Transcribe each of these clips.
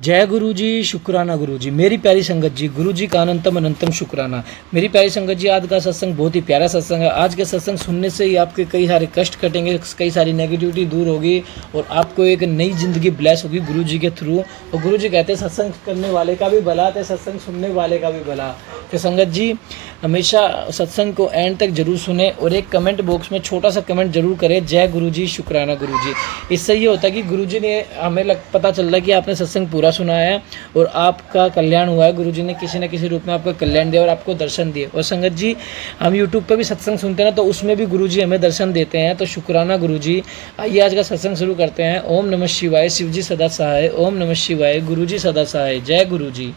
जय गुरु जी, शुक्राना गुरु जी। मेरी प्यारी संगत जी, गुरु जी का अनंतम अनंतम शुक्राना। मेरी प्यारी संगत जी, आज का सत्संग बहुत ही प्यारा सत्संग है। आज के सत्संग सुनने से ही आपके कई सारे कष्ट कटेंगे, कई सारी नेगेटिविटी दूर होगी और आपको एक नई जिंदगी ब्लेस होगी गुरु जी के थ्रू। और गुरु जी कहते हैं सत्संग करने वाले का भी भला है, सत्संग सुनने वाले का भी भला। तो संगत जी हमेशा सत्संग को एंड तक जरूर सुने और एक कमेंट बॉक्स में छोटा सा कमेंट जरूर करें, जय गुरु जी, शुक्राना गुरु जी। इससे ये होता है कि गुरु जी ने हमें पता चल रहा है कि आपने सत्संग पूरा सुना है और आपका कल्याण हुआ है। गुरु जी ने किसी न किसी रूप में आपका कल्याण दिया और आपको दर्शन दिए। और संगत जी हम यूट्यूब पे भी सत्संग सुनते हैं ना, तो उसमें भी गुरु जी हमें दर्शन देते हैं। तो शुक्राना गुरु जी। आइए आज का सत्संग शुरू करते हैं। ओम नमः शिवाय, शिव जी सदा सहाय। ओम नमः शिवाय, गुरु जी सदा सहाय। जय गुरु जी।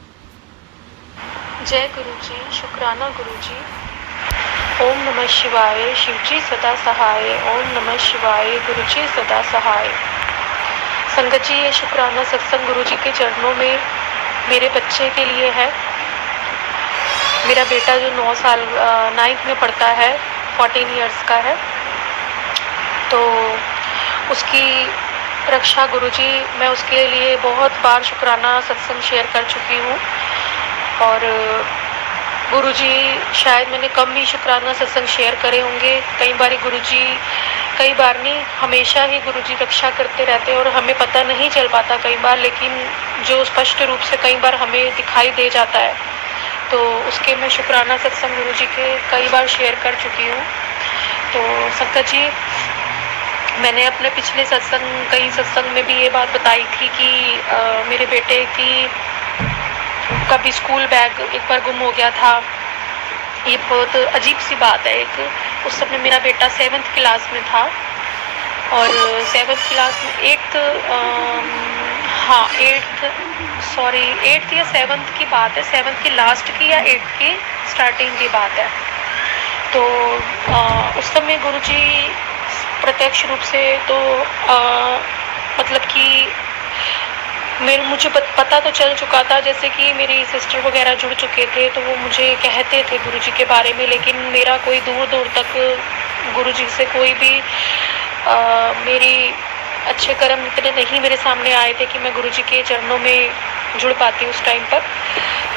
जय गुरु जी, शुक्राना गुरु जी। ओम नमः शिवाय, शिव जी सदा सहाय। ओम नमः शिवाय, गुरु जी सदा सहाय। संगत जी, ये शुक्राना सत्संग गुरु जी के चरणों में मेरे बच्चे के लिए है। मेरा बेटा जो 9 साल 9th में पढ़ता है, 14 इयर्स का है, तो उसकी रक्षा गुरु जी, मैं उसके लिए बहुत बार शुक्राना सत्संग शेयर कर चुकी हूँ। और गुरुजी शायद मैंने कम ही शुक्राना सत्संग शेयर करे होंगे। कई बार गुरुजी, कई बार नहीं, हमेशा ही गुरुजी रक्षा करते रहते हैं और हमें पता नहीं चल पाता कई बार, लेकिन जो स्पष्ट रूप से कई बार हमें दिखाई दे जाता है, तो उसके मैं शुक्राना सत्संग गुरुजी के कई बार शेयर कर चुकी हूँ। तो संगत जी, मैंने अपने पिछले सत्संग, कई सत्संग में भी ये बात बताई थी कि मेरे बेटे की कभी स्कूल बैग एक बार गुम हो गया था। ये बहुत अजीब सी बात है। एक उस समय मेरा बेटा 7th क्लास में था और 7th क्लास में 8th या 7th की बात है, 7th की लास्ट की या 8th की स्टार्टिंग की बात है। तो उस समय गुरुजी प्रत्यक्ष रूप से तो मतलब कि मुझे पता तो चल चुका था, जैसे कि मेरी सिस्टर वगैरह जुड़ चुके थे, तो वो मुझे कहते थे गुरुजी के बारे में, लेकिन मेरा कोई दूर दूर तक गुरुजी से कोई भी मेरी अच्छे कर्म इतने नहीं मेरे सामने आए थे कि मैं गुरुजी के चरणों में जुड़ पाती उस टाइम पर।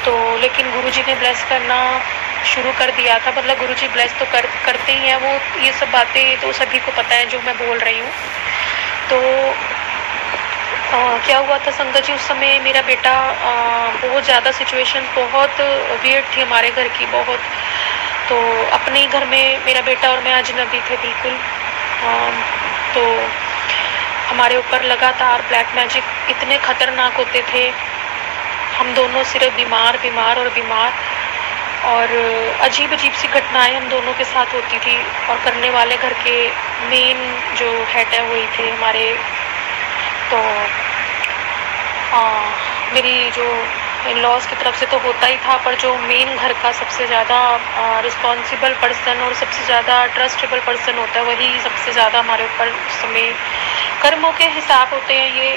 तो लेकिन गुरुजी ने ब्लेस करना शुरू कर दिया था। मतलब गुरुजी ब्लेस तो करते ही हैं, वो ये सब बातें तो सभी को पता है जो मैं बोल रही हूँ। तो क्या हुआ था संगत जी, उस समय मेरा बेटा बहुत ज़्यादा सिचुएशन बहुत वियर्ड थी हमारे घर की, बहुत। तो अपने ही घर में मेरा बेटा और मैं अजनबी थे बिल्कुल। तो हमारे ऊपर लगातार ब्लैक मैजिक इतने खतरनाक होते थे। हम दोनों सिर्फ बीमार और अजीब अजीब सी घटनाएं हम दोनों के साथ होती थी। और करने वाले घर के मेन जो हेड है वही थे हमारे। तो मेरी जो इन-लॉज की तरफ से तो होता ही था, पर जो मेन घर का सबसे ज़्यादा रिस्पॉन्सिबल पर्सन और सबसे ज़्यादा ट्रस्टेबल पर्सन होता है, वही सबसे ज़्यादा हमारे ऊपर उस समय कर्मों के हिसाब होते हैं। ये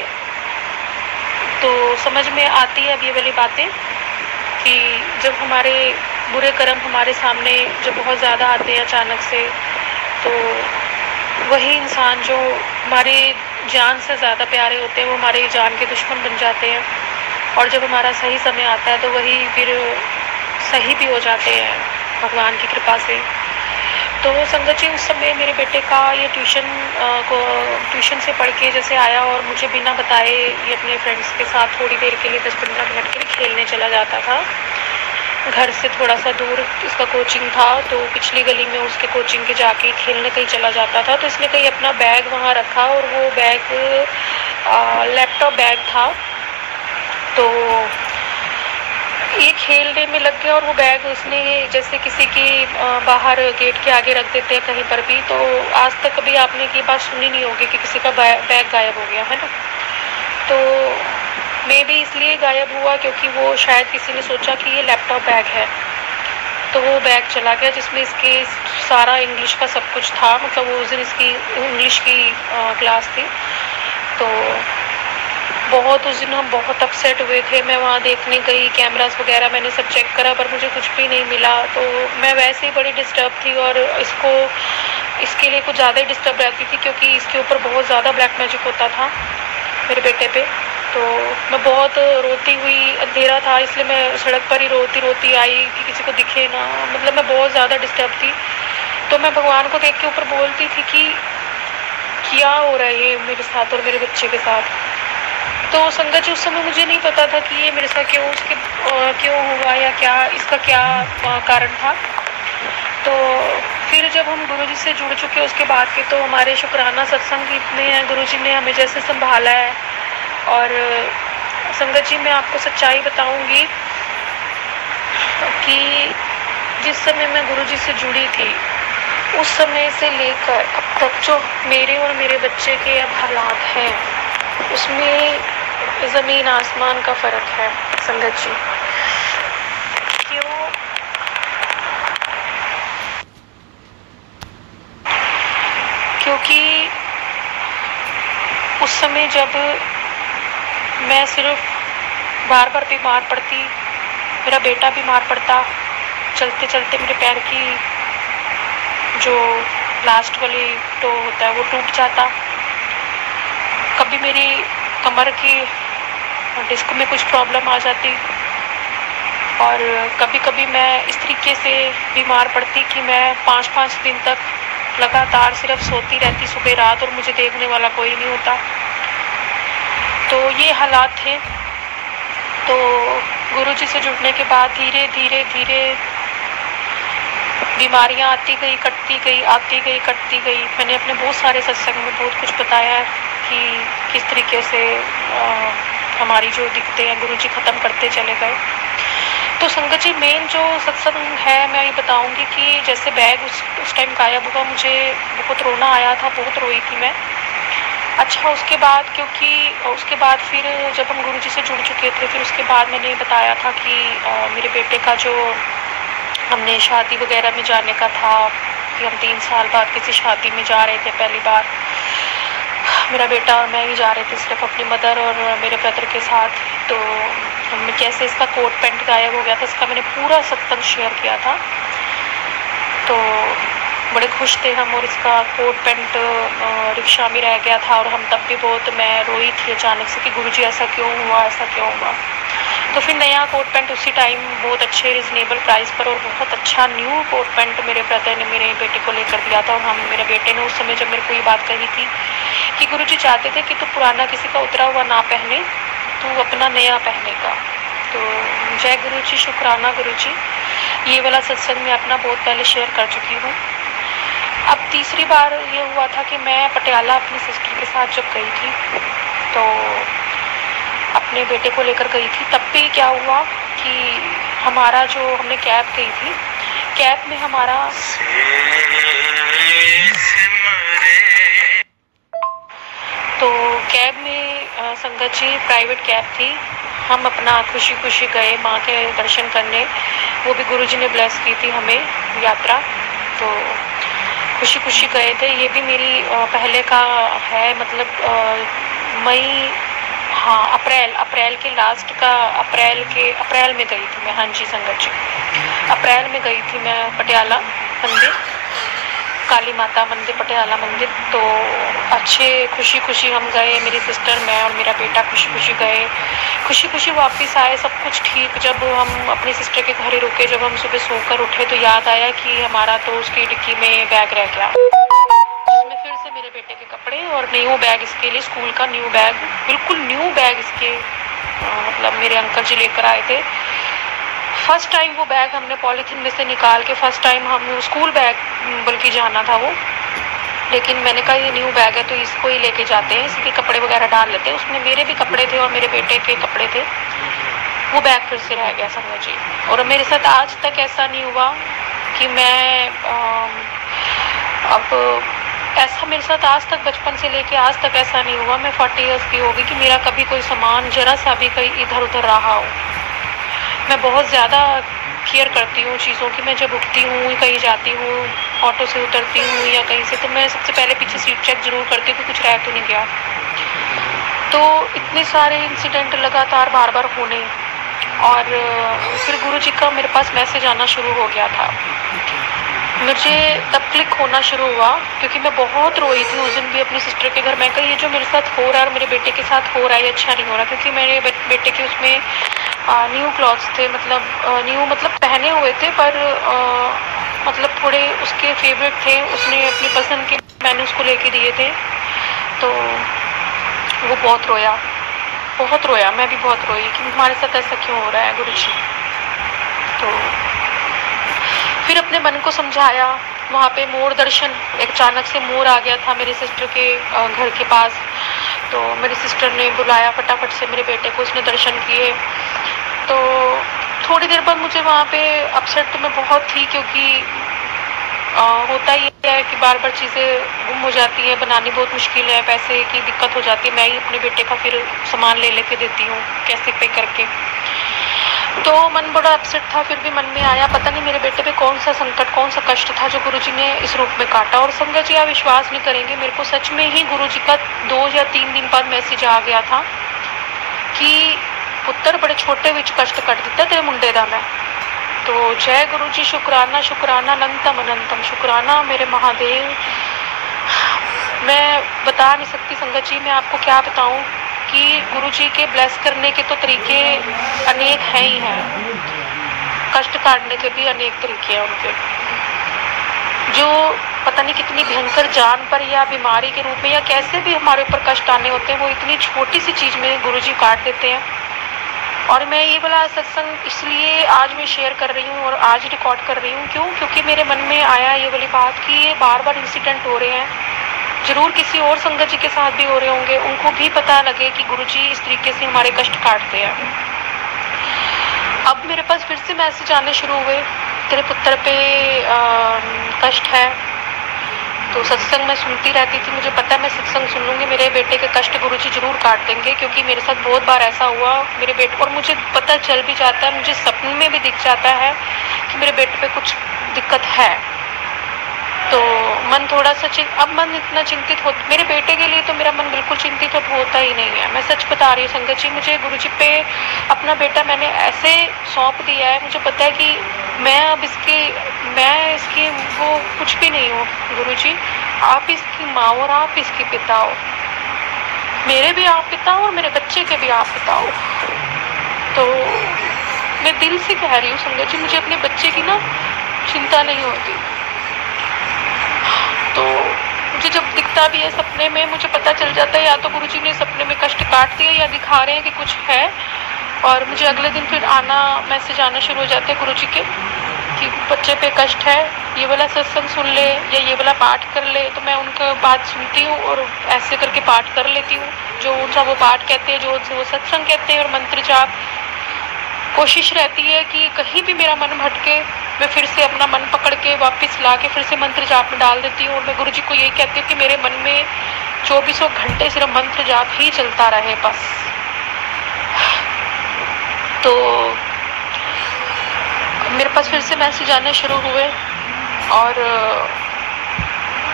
तो समझ में आती है अब ये वाली बातें कि जब हमारे बुरे कर्म हमारे सामने जब बहुत ज़्यादा आते हैं अचानक से, तो वही इंसान जो हमारे जान से ज़्यादा प्यारे होते हैं, वो हमारे जान के दुश्मन बन जाते हैं। और जब हमारा सही समय आता है तो वही फिर सही भी हो जाते हैं भगवान की कृपा से। तो संगत जी, उस समय मेरे बेटे का ये ट्यूशन से पढ़ के जैसे आया और मुझे बिना बताए ये अपने फ्रेंड्स के साथ थोड़ी देर के लिए 10-15 मिनट के लिए खेलने चला जाता था। घर से थोड़ा सा दूर इसका कोचिंग था, तो पिछली गली में उसके कोचिंग के जाके खेलने कहीं चला जाता था। तो इसने कहीं अपना बैग वहाँ रखा और वो बैग लैपटॉप बैग था। तो ये खेलने में लग गया और वो बैग उसने जैसे किसी की बाहर गेट के आगे रख देते हैं कहीं पर भी, तो आज तक कभी आपने की बात सुनी नहीं होगी कि किसी का बैग गायब हो गया है ना। तो मैं भी इसलिए गायब हुआ क्योंकि वो शायद किसी ने सोचा कि ये लैपटॉप बैग है, तो वो बैग चला गया जिसमें इसके सारा इंग्लिश का सब कुछ था। मतलब वो उस दिन इसकी इंग्लिश की क्लास थी। तो बहुत उस दिन हम बहुत अपसेट हुए थे। मैं वहाँ देखने गई, कैमरास वगैरह मैंने सब चेक करा, पर मुझे कुछ भी नहीं मिला। तो मैं वैसे ही बड़ी डिस्टर्ब थी और इसके लिए कुछ ज़्यादा ही डिस्टर्ब रहती थी, क्योंकि इसके ऊपर बहुत ज़्यादा ब्लैक मैजिक होता था मेरे बेटे पे। तो मैं बहुत रोती हुई, अंधेरा था इसलिए मैं सड़क पर ही रोती रोती आई कि किसी को दिखे ना, मतलब मैं बहुत ज़्यादा डिस्टर्ब थी। तो मैं भगवान को देख के ऊपर बोलती थी कि क्या हो रहा है ये मेरे साथ और मेरे बच्चे के साथ। तो संगत जी उस समय मुझे नहीं पता था कि ये मेरे साथ क्यों हुआ या क्या इसका क्या कारण था। तो फिर जब हम गुरुजी से जुड़ चुके उसके बाद के, तो हमारे शुक्राना सत्संग में गुरुजी ने हमें जैसे संभाला है। और संगत जी मैं आपको सच्चाई बताऊंगी कि जिस समय मैं गुरुजी से जुड़ी थी उस समय से लेकर अब तक जो मेरे और मेरे बच्चे के अब हालात हैं उसमें ज़मीन आसमान का फ़र्क है संगत जी। क्योंकि उस समय जब मैं सिर्फ बार बार बीमार पड़ती, मेरा बेटा बीमार पड़ता, चलते चलते मेरे पैर की जो लास्ट वाली टो होता है वो टूट जाता, कभी मेरी कमर की डिस्क में कुछ प्रॉब्लम आ जाती, और कभी कभी मैं इस तरीके से बीमार पड़ती कि मैं 5-5 दिन तक लगातार सिर्फ सोती रहती सुबह रात, और मुझे देखने वाला कोई नहीं होता। तो ये हालात थे। तो गुरुजी से जुड़ने के बाद धीरे धीरे धीरे बीमारियां आती गई, कटती गई, आती गई, कटती गई। मैंने अपने बहुत सारे सत्संग में बहुत कुछ बताया है कि किस तरीके से हमारी जो दिक्कतें हैं गुरुजी ख़त्म करते चले गए। तो संगत जी मेन जो सत्संग है मैं ये बताऊंगी कि जैसे बैग उस टाइम गायब हुआ, मुझे बहुत रोना आया था, बहुत रोई थी मैं। अच्छा उसके बाद, क्योंकि उसके बाद फिर जब हम गुरुजी से जुड़ चुके थे, फिर उसके बाद मैंने बताया था कि मेरे बेटे का जो हमने शादी वगैरह में जाने का था कि हम 3 साल बाद किसी शादी में जा रहे थे। पहली बार मेरा बेटा और मैं ही जा रहे थे, सिर्फ अपनी मदर और मेरे ब्रदर के साथ। तो हमने कैसे इसका कोट पैंट गायब हो गया था, इसका मैंने पूरा सत्संग शेयर किया था। तो बड़े खुश थे हम, और इसका कोट पैंट रिक्शा में रह गया था, और हम तब भी बहुत, मैं रोई थी अचानक से कि गुरुजी ऐसा क्यों हुआ, ऐसा क्यों हुआ। तो फिर नया कोट पैंट उसी टाइम बहुत अच्छे रिजनेबल प्राइस पर और बहुत अच्छा न्यू कोट पैंट मेरे ब्रदर ने मेरे बेटे को लेकर दिया था। और हम, मेरे बेटे ने उस समय जब मेरे को ये बात कही थी कि गुरुजी चाहते थे कि तू पुराना किसी का उतरा हुआ ना पहने, तू अपना नया पहनेगा। तो जय गुरुजी, शुक्राना गुरुजी। ये वाला सत्संग मैं अपना बहुत पहले शेयर कर चुकी हूँ। अब तीसरी बार ये हुआ था कि मैं पटियाला अपनी सिस्टर के साथ जब गई थी, तो अपने बेटे को लेकर गई थी। तब भी क्या हुआ कि हमारा जो, हमने कैब गई थी, कैब में हमारा तो कैब में संगत जी प्राइवेट कैब थी। हम अपना खुशी खुशी गए माँ के दर्शन करने, वो भी गुरुजी ने ब्लेस की थी हमें यात्रा। तो खुशी खुशी गए थे। ये भी मेरी पहले का है, मतलब मई, हाँ अप्रैल के लास्ट का, अप्रैल में गई थी मैं। हाँ जी संगत जी, अप्रैल में गई थी मैं पटियाला मंदिर, काली माता मंदिर, पटियाला मंदिर। तो अच्छे खुशी खुशी हम गए, मेरी सिस्टर, मैं और मेरा बेटा खुशी खुशी गए, खुशी खुशी वापस आए, सब कुछ ठीक। जब हम अपनी सिस्टर के घर ही रुके, जब हम सुबह सोकर उठे तो याद आया कि हमारा तो उसकी डिक्की में बैग रह गया, जिसमें फिर से मेरे बेटे के कपड़े और न्यू बैग, इसके लिए स्कूल का न्यू बैग, बिल्कुल न्यू बैग इसके मतलब मेरे अंकल जी लेकर आए थे। फर्स्ट टाइम वो बैग हमने पॉलीथीन में से निकाल के, फर्स्ट टाइम हम स्कूल बैग बल्कि जाना था वो, लेकिन मैंने कहा ये न्यू बैग है तो इसको ही लेके जाते हैं, इसके कपड़े वगैरह डाल लेते हैं। उसमें मेरे भी कपड़े थे और मेरे बेटे के कपड़े थे। वो बैग फिर से रह गया समझ जी। और मेरे साथ आज तक ऐसा नहीं हुआ कि मैं अब ऐसा मेरे साथ आज तक, बचपन से लेके आज तक ऐसा नहीं हुआ, मैं 40 इयर्स की होगी, कि मेरा कभी कोई सामान जरा सा भी कहीं इधर उधर रहा हो। मैं बहुत ज़्यादा केयर करती हूँ चीज़ों की। मैं जब उठती हूँ, कहीं जाती हूँ, ऑटो से उतरती हूँ या कहीं से, तो मैं सबसे पहले पीछे सीट चेक ज़रूर करती हूँ कि कुछ रह तो नहीं गया। तो इतने सारे इंसिडेंट लगातार बार बार होने, और फिर गुरुजी का मेरे पास मैसेज आना शुरू हो गया था मुझे तब क्लिक होना शुरू हुआ, क्योंकि मैं बहुत रोई थी उस दिन भी अपनी सिस्टर के घर। मैं कहा ये जो मेरे साथ हो रहा है और मेरे बेटे के साथ हो रहा है ये अच्छा नहीं हो रहा, क्योंकि मेरे बेटे के उसमें न्यू क्लॉथ्स थे, मतलब न्यू मतलब पहने हुए थे, पर मतलब थोड़े उसके फेवरेट थे, उसने अपनी पसंद के मैंने उसको लेके दिए थे। तो वो बहुत रोया, मैं भी बहुत रोई कि हमारे साथ ऐसा क्यों हो रहा है गुरुजी। तो फिर अपने मन को समझाया। वहाँ पे मोर दर्शन, एक अचानक से मोर आ गया था मेरी सिस्टर के घर के पास। तो मेरी सिस्टर ने बुलाया फटाफट से मेरे बेटे को, उसने दर्शन किए। तो थोड़ी देर बाद मुझे वहाँ पे अपसेट तो मैं बहुत थी, क्योंकि होता ही है कि बार बार चीज़ें गुम हो जाती है, बनानी बहुत मुश्किल है, पैसे की दिक्कत हो जाती है। मैं ही अपने बेटे का फिर सामान ले लेके देती हूँ कैसे पे करके। तो मन बड़ा अपसेट था। फिर भी मन में आया पता नहीं मेरे बेटे पे कौन सा संकट, कौन सा कष्ट था जो गुरुजी ने इस रूप में काटा। और संगत जी आप विश्वास नहीं करेंगे, मेरे को सच में ही गुरुजी का 2 या 3 दिन बाद मैसेज आ गया था कि पुत्र बड़े छोटे विच कष्ट कट दिता तेरे मुंडे दा मैं। तो जय गुरुजी, शुक्राना शुक्राना अनंतम अनंतम शुक्राना मेरे महादेव। मैं बता नहीं सकती संगत जी, मैं आपको क्या बताऊं कि गुरुजी के ब्लेस करने के तो तरीके अनेक हैं ही हैं, कष्ट काटने के भी अनेक तरीके हैं उनके। जो पता नहीं कितनी भयंकर जान पर या बीमारी के रूप में या कैसे भी हमारे ऊपर कष्ट आने होते हैं, वो इतनी छोटी सी चीज में गुरुजी काट देते हैं। और मैं ये वाला सत्संग इसलिए आज मैं शेयर कर रही हूँ और आज रिकॉर्ड कर रही हूँ, क्यों? क्योंकि मेरे मन में आया ये वाली बात कि ये बार बार इंसिडेंट हो रहे हैं, जरूर किसी और संगत जी के साथ भी हो रहे होंगे, उनको भी पता लगे कि गुरुजी इस तरीके से हमारे कष्ट काटते हैं। अब मेरे पास फिर से मैसेज आने शुरू हुए, तेरे पुत्र पे कष्ट है। तो सत्संग मैं सुनती रहती थी, मुझे पता है मैं सत्संग सुन लूंगी, मेरे बेटे के कष्ट गुरुजी जरूर काट देंगे, क्योंकि मेरे साथ बहुत बार ऐसा हुआ मेरे बेटे। और मुझे पता चल भी जाता है, मुझे सपने में भी दिख जाता है कि मेरे बेटे पे कुछ दिक्कत है। तो मन थोड़ा सा अब मन इतना चिंतित हो, मेरे बेटे के लिए तो मेरा मन बिल्कुल चिंतित अब होता ही नहीं है। मैं सच बता रही हूँ संगत जी, मुझे गुरुजी पे अपना बेटा मैंने ऐसे सौंप दिया है, मुझे पता है कि मैं अब मैं इसकी वो कुछ भी नहीं हूँ। गुरुजी आप इसकी माँ और आप इसकी पिता हो, मेरे भी आप पिता हो और मेरे बच्चे के भी आप पिता हो। तो मैं दिल से कह रही हूँ संगत जी, मुझे अपने बच्चे की ना चिंता नहीं होती। तो मुझे जब दिखता भी है सपने में, मुझे पता चल जाता है या तो गुरुजी ने सपने में कष्ट काट दिया या दिखा रहे हैं कि कुछ है। और मुझे अगले दिन फिर मैसेज आना शुरू हो जाते हैं गुरुजी के कि बच्चे पे कष्ट है, ये वाला सत्संग सुन ले या ये वाला पाठ कर ले। तो मैं उनका बात सुनती हूँ और ऐसे करके पाठ कर लेती हूँ, जो उनसा वो पाठ कहते हैं, जो वो सत्संग कहते हैं। और मंत्र जाप कोशिश रहती है कि कहीं भी मेरा मन भटके, मैं फिर से अपना मन पकड़ के वापस ला के फिर से मंत्र जाप में डाल देती हूँ। और मैं गुरुजी को यही कहती हूँ कि मेरे मन में 24 घंटे सिर्फ मंत्र जाप ही चलता रहे बस। तो मेरे पास फिर से मैसेज आने शुरू हुए और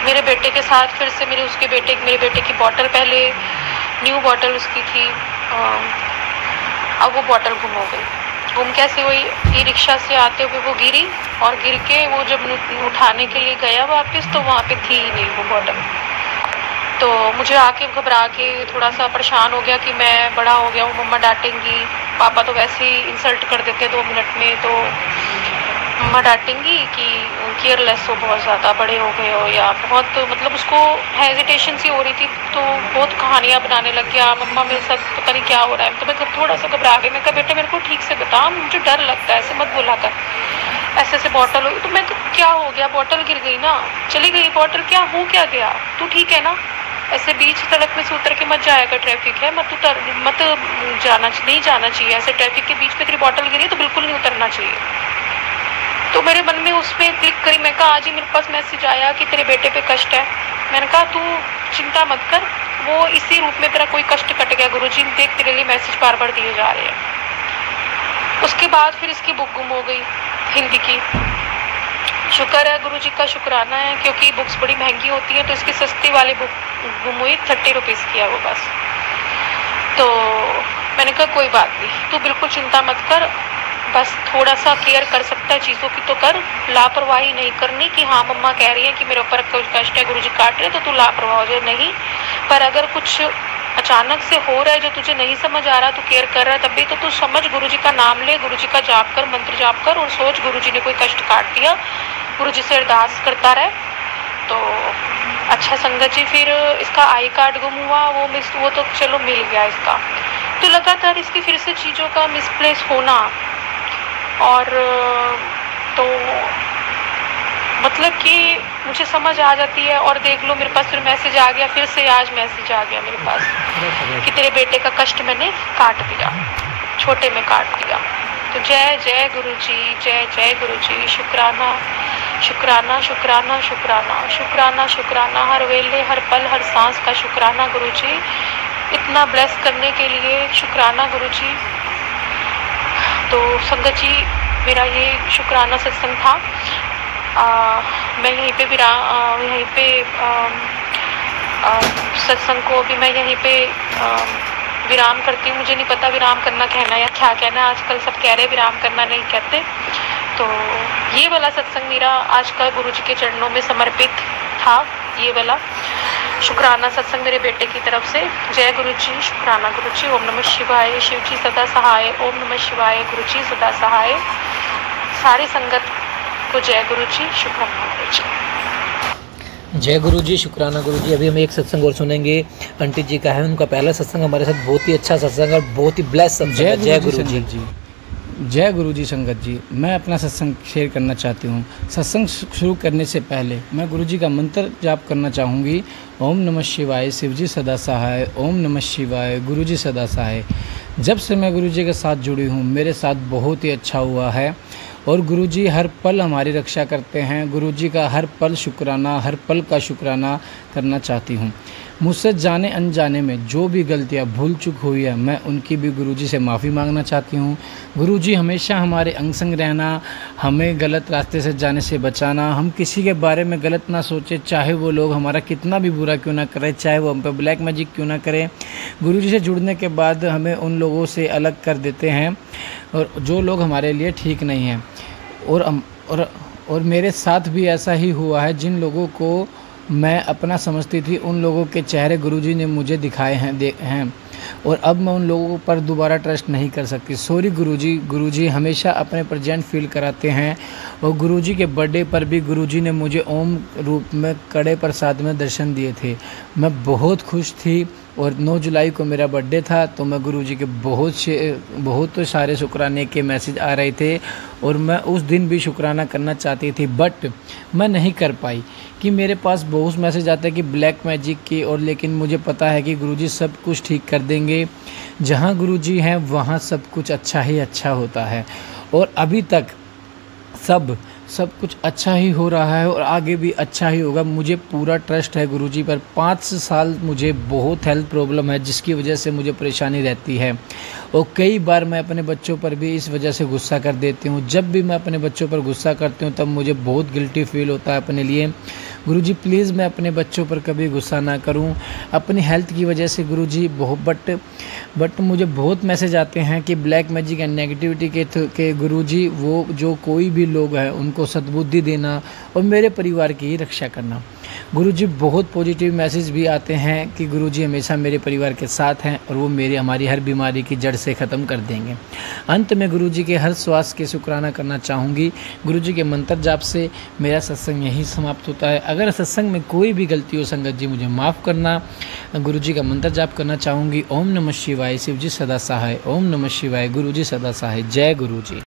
मेरे बेटे के साथ फिर से मेरे बेटे की बॉटल, पहले न्यू बॉटल उसकी थी, अब वो बॉटल गुम हो गई। गुम कैसे हुई? ई रिक्शा से आते हुए वो गिरी और गिर के वो जब उठाने के लिए गया वापस तो वहाँ पे थी ही नहीं वो बॉटल। तो मुझे आके घबरा के थोड़ा सा परेशान हो गया कि मैं बड़ा हो गया हूँ, मम्मा डांटेंगी, पापा तो वैसे ही इंसल्ट कर देते 2 मिनट में, तो मम्मा डांटेंगी कि केयरलेस हो, बहुत ज़्यादा बड़े हो गए हो, या बहुत मतलब उसको हेजिटेशन सी हो रही थी। तो बहुत कहानियाँ बनाने लग गया, मम्मा मेरे साथ पता नहीं क्या हो रहा है। तो मैं थोड़ा सा घबरा गई, मैं कहा बेटा मेरे को ठीक से बता, मुझे डर लगता है, ऐसे मत बोला कर, ऐसे बॉटल हो। तो मैं क्या हो गया, बॉटल गिर गई ना, चली गई बॉटल, क्या हो क्या गया, तू ठीक है ना? ऐसे बीच सड़क में से उतर के मत जाएगा, ट्रैफिक है, मत नहीं जाना चाहिए ऐसे ट्रैफिक के बीच में, तेरी बॉटल गिरी तो बिल्कुल नहीं उतरना चाहिए। तो मेरे मन में उस पर क्लिक करी, मैं कहा आज ही मेरे पास मैसेज आया कि तेरे बेटे पे कष्ट है। मैंने कहा तू चिंता मत कर, वो इसी रूप में तेरा कोई कष्ट कट गया, गुरुजी देख तेरे लिए मैसेज बार बार दिए जा रहे हैं। उसके बाद फिर इसकी बुक गुम हो गई हिंदी की। शुक्र है गुरुजी का, शुक्राना है, क्योंकि बुक्स बड़ी महंगी होती हैं, तो इसकी सस्ती वाली बुक गुम हुई, 30 रुपीज़ की है वो बस। तो मैंने कहा कोई बात नहीं, तू बिल्कुल चिंता मत कर, बस थोड़ा सा केयर कर सकता है चीज़ों की तो कर, लापरवाही नहीं करनी कि हाँ मम्मा कह रही है कि मेरे ऊपर कुछ कष्ट है, गुरुजी काट रहे हैं तो तू लापरवाह हो जाए, नहीं। पर अगर कुछ अचानक से हो रहा है जो तुझे नहीं समझ आ रहा, तू केयर कर रहा है, तब भी तो तू समझ, गुरुजी का नाम ले, गुरुजी का जाप कर, मंत्र जाप कर और सोच गुरुजी ने कोई कष्ट काट दिया, गुरुजी से अरदास करता रहे। तो अच्छा संगत जी, फिर इसका आई कार्ड गुम हुआ, वो तो चलो मिल गया इसका। तो लगातार इसकी फिर से चीज़ों का मिसप्लेस होना, और तो मतलब कि मुझे समझ आ जाती है। और देख लो मेरे पास फिर मैसेज आ गया, फिर से आज मैसेज आ गया मेरे पास कि तेरे बेटे का कष्ट मैंने काट दिया, छोटे में काट दिया। तो जय जय गुरुजी, जय जय गुरुजी, शुक्राना शुक्राना शुक्राना शुक्राना शुक्राना शुक्राना, हर वेले हर पल हर सांस का शुक्राना गुरुजी, इतना ब्लेस करने के लिए शुक्राना गुरुजी। तो संगत जी, मेरा ये शुक्राना सत्संग था। मैं यहीं पे सत्संग को भी मैं यहीं पे विराम करती हूँ। मुझे नहीं पता विराम करना कहना या क्या कहना, आजकल सब कह रहे विराम करना नहीं कहते। तो ये वाला सत्संग मेरा आज का गुरुजी के चरणों में समर्पित था, ये वाला शुक्राना सत्संग मेरे बेटे की तरफ से। जय गुरुजी, शुक्राना गुरुजी, ओम नमः शिवाय, शिवजी सदा सहाय, ओम नमः शिवाय, गुरुजी सदा सहाय। सारी संगत को जय गुरुजी, शुक्राना गुरुजी। जय गुरुजी, शुक्राना गुरुजी। अभी हम एक सत्संग और सुनेंगे, आंटी जी का है, उनका पहला सत्संग हमारे साथ बहुत ही अच्छा सत्संग और बहुत ही ब्लेस सत्संग। जय गुरुजी जी। जय गुरुजी संगत जी, मैं अपना सत्संग शेयर करना चाहती हूँ। सत्संग शुरू करने से पहले मैं गुरुजी का मंत्र जाप करना चाहूँगी। ओम नमः शिवाय, शिवजी सदा सहाय, ओम नमः शिवाय, गुरुजी सदा सहाय। जब से मैं गुरुजी के साथ जुड़ी हूँ मेरे साथ बहुत ही अच्छा हुआ है और गुरुजी हर पल हमारी रक्षा करते हैं। गुरुजी का हर पल शुक्राना, हर पल का शुक्राना करना चाहती हूँ। मुझसे जाने अनजाने में जो भी गलतियाँ भूल चूक हुई है मैं उनकी भी गुरुजी से माफ़ी मांगना चाहती हूँ। गुरुजी हमेशा हमारे अंग संग रहना, हमें गलत रास्ते से जाने से बचाना, हम किसी के बारे में गलत ना सोचें, चाहे वो लोग हमारा कितना भी बुरा क्यों ना करें, चाहे वो हम पे ब्लैक मैजिक क्यों ना करें। गुरुजी से जुड़ने के बाद हमें उन लोगों से अलग कर देते हैं और जो लोग हमारे लिए ठीक नहीं हैं। और मेरे साथ भी ऐसा ही हुआ है, जिन लोगों को मैं अपना समझती थी उन लोगों के चेहरे गुरुजी ने मुझे दिखाए हैं और अब मैं उन लोगों पर दोबारा ट्रस्ट नहीं कर सकती। सॉरी गुरुजी। गुरुजी हमेशा अपने प्रेजेंट फील कराते हैं और गुरुजी के बर्थडे पर भी गुरुजी ने मुझे ओम रूप में कड़े प्रसाद में दर्शन दिए थे। मैं बहुत खुश थी और 9 जुलाई को मेरा बर्थडे था तो मैं गुरुजी के बहुत सारे शुक्राने के मैसेज आ रहे थे और मैं उस दिन भी शुक्राना करना चाहती थी, बट मैं नहीं कर पाई कि मेरे पास बहुत मैसेज आते हैं कि ब्लैक मैजिक की, और लेकिन मुझे पता है कि गुरुजी सब कुछ ठीक कर देंगे। जहाँ गुरुजी हैं वहाँ सब कुछ अच्छा ही अच्छा होता है और अभी तक सब कुछ अच्छा ही हो रहा है और आगे भी अच्छा ही होगा। मुझे पूरा ट्रस्ट है गुरुजी पर। 5 साल मुझे बहुत हेल्थ प्रॉब्लम है जिसकी वजह से मुझे परेशानी रहती है और कई बार मैं अपने बच्चों पर भी इस वजह से गुस्सा कर देती हूँ। जब भी मैं अपने बच्चों पर गुस्सा करती हूँ तब मुझे बहुत गिल्टी फील होता है अपने लिए। गुरुजी प्लीज़ मैं अपने बच्चों पर कभी गुस्सा ना करूं अपनी हेल्थ की वजह से गुरुजी। बट मुझे बहुत मैसेज आते हैं कि ब्लैक मैजिक एंड नेगेटिविटी के गुरुजी, वो जो कोई भी लोग हैं उनको सद्बुद्धि देना और मेरे परिवार की ही रक्षा करना। गुरुजी बहुत पॉजिटिव मैसेज भी आते हैं कि गुरुजी हमेशा मेरे परिवार के साथ हैं और वो हमारी हर बीमारी की जड़ से ख़त्म कर देंगे। अंत में गुरुजी के हर श्वास के शुक्राना करना चाहूँगी। गुरुजी के मंत्र जाप से मेरा सत्संग यहीं समाप्त होता है। अगर सत्संग में कोई भी गलती हो संगत जी मुझे माफ़ करना। गुरुजी का मंत्र जाप करना चाहूँगी। ओम नमः शिवाय, शिवजी सदा सहाय, ओम नमः शिवाय, गुरुजी सदा सहाय। जय गुरुजी।